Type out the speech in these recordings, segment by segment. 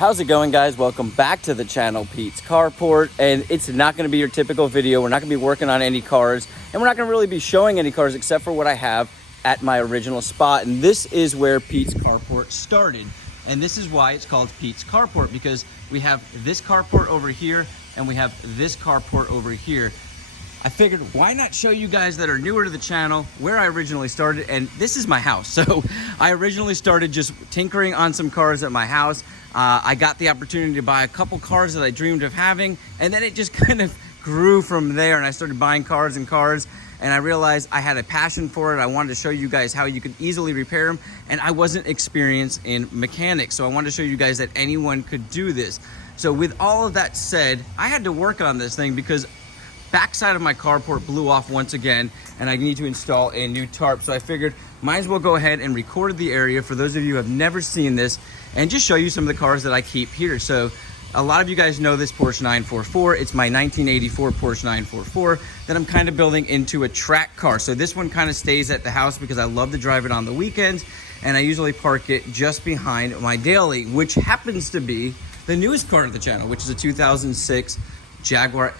How's it going, guys? Welcome back to the channel, Pete's Carport. And it's not going to be your typical video. We're not going to be working on any cars, and we're not going to really be showing any cars except for what I have at my original spot. And this is where Pete's Carport started. And this is why it's called Pete's Carport, because we have this carport over here and we have this carport over here. I figured, why not show you guys that are newer to the channel where I originally started. And this is my house. So I originally started just tinkering on some cars at my house. I got the opportunity to buy a couple cars that I dreamed of having, and then it just kind of grew from there, and I started buying cars, and I realized I had a passion for it. I wanted to show you guys how you could easily repair them, and I wasn't experienced in mechanics, so I wanted to show you guys that anyone could do this. So with all of that said, I had to work on this thing because backside of my carport blew off once again, and I need to install a new tarp. So I figured might as well go ahead and record the area for those of you who have never seen this and just show you some of the cars that I keep here. So a lot of you guys know this Porsche 944. It's my 1984 Porsche 944 that I'm kind of building into a track car. So this one kind of stays at the house because I love to drive it on the weekends, and I usually park it just behind my daily, which happens to be the newest car of the channel, which is a 2006 Jaguar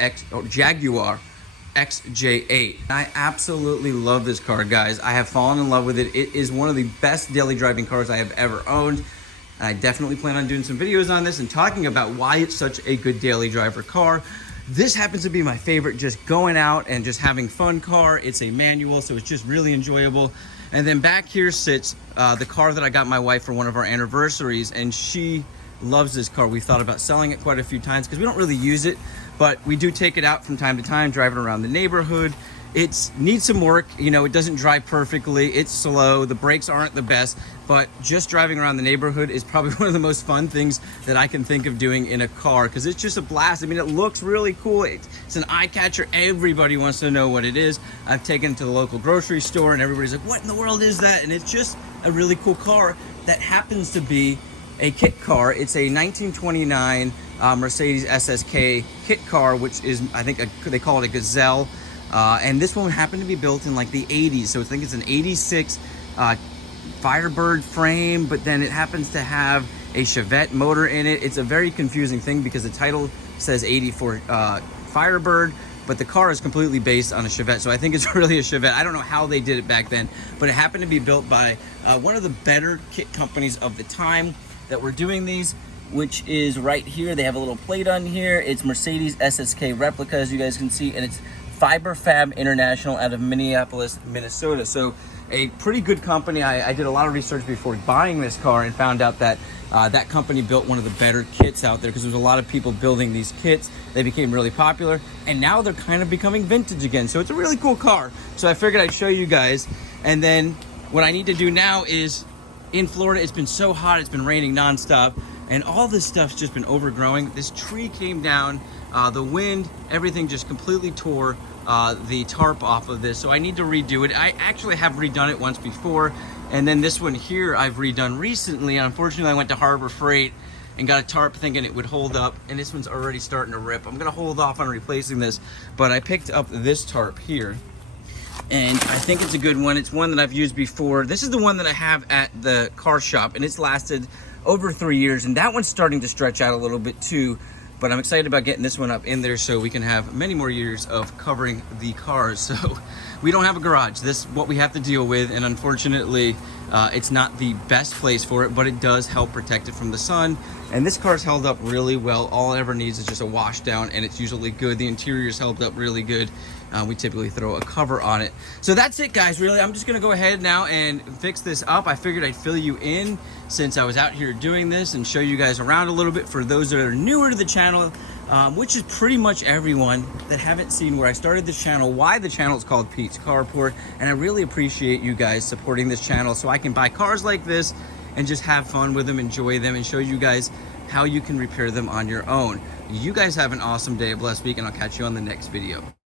XJ8. I absolutely love this car, guys. I have fallen in love with it. It is one of the best daily driving cars I have ever owned. I definitely plan on doing some videos on this and talking about why it's such a good daily driver car. This happens to be my favorite, just going out and just having fun car. It's a manual, so it's just really enjoyable. And then back here sits the car that I got my wife for one of our anniversaries, and she loves this car. We've thought about selling it quite a few times because we don't really use it, but we do take it out from time to time, driving around the neighborhood. It needs some work, you know, it doesn't drive perfectly, it's slow, the brakes aren't the best, but just driving around the neighborhood is probably one of the most fun things that I can think of doing in a car, because it's just a blast. I mean, it looks really cool, it's an eye catcher, everybody wants to know what it is. I've taken it to the local grocery store and everybody's like, what in the world is that? And it's just a really cool car that happens to be a kit car. It's a 1929 Mercedes SSK kit car, which is, I think, they call it a Gazelle. And this one happened to be built in like the 80s. So I think it's an 86 Firebird frame, but then it happens to have a Chevette motor in it. It's a very confusing thing because the title says 84 Firebird, but the car is completely based on a Chevette. So I think it's really a Chevette. I don't know how they did it back then, but it happened to be built by one of the better kit companies of the time that were doing these, which is right here. They have a little plate on here. It's Mercedes SSK replica, as you guys can see, and it's Fiber Fab International out of Minneapolis, Minnesota. So a pretty good company. I did a lot of research before buying this car and found out that that company built one of the better kits out there, because there's a lot of people building these kits. They became really popular, and now they're kind of becoming vintage again. So it's a really cool car. So I figured I'd show you guys. And then what I need to do now is, in Florida, it's been so hot, it's been raining nonstop, and all this stuff's just been overgrowing. This tree came down, the wind, everything just completely tore the tarp off of this. So I need to redo it. I actually have redone it once before, and then this one here I've redone recently. Unfortunately, I went to Harbor Freight and got a tarp thinking it would hold up, and this one's already starting to rip. I'm gonna hold off on replacing this, but I picked up this tarp here, and I think it's a good one. It's one that I've used before. This is the one that I have at the car shop, and it's lasted over 3 years, and that one's starting to stretch out a little bit too, but I'm excited about getting this one up in there so we can have many more years of covering the cars. So we don't have a garage. This is what we have to deal with, and unfortunately it's not the best place for it, but it does help protect it from the sun. And this car's held up really well. All it ever needs is just a wash down, and it's usually good. The interior's held up really good. We typically throw a cover on it. So that's it, guys. Really, I'm just gonna go ahead now and fix this up. I figured I'd fill you in since I was out here doing this and show you guys around a little bit for those that are newer to the channel, which is pretty much everyone that haven't seen where I started this channel, why the channel is called Pete's Carport. And I really appreciate you guys supporting this channel so I can buy cars like this and just have fun with them, enjoy them, and show you guys how you can repair them on your own. You guys have an awesome day, a blessed week, and I'll catch you on the next video.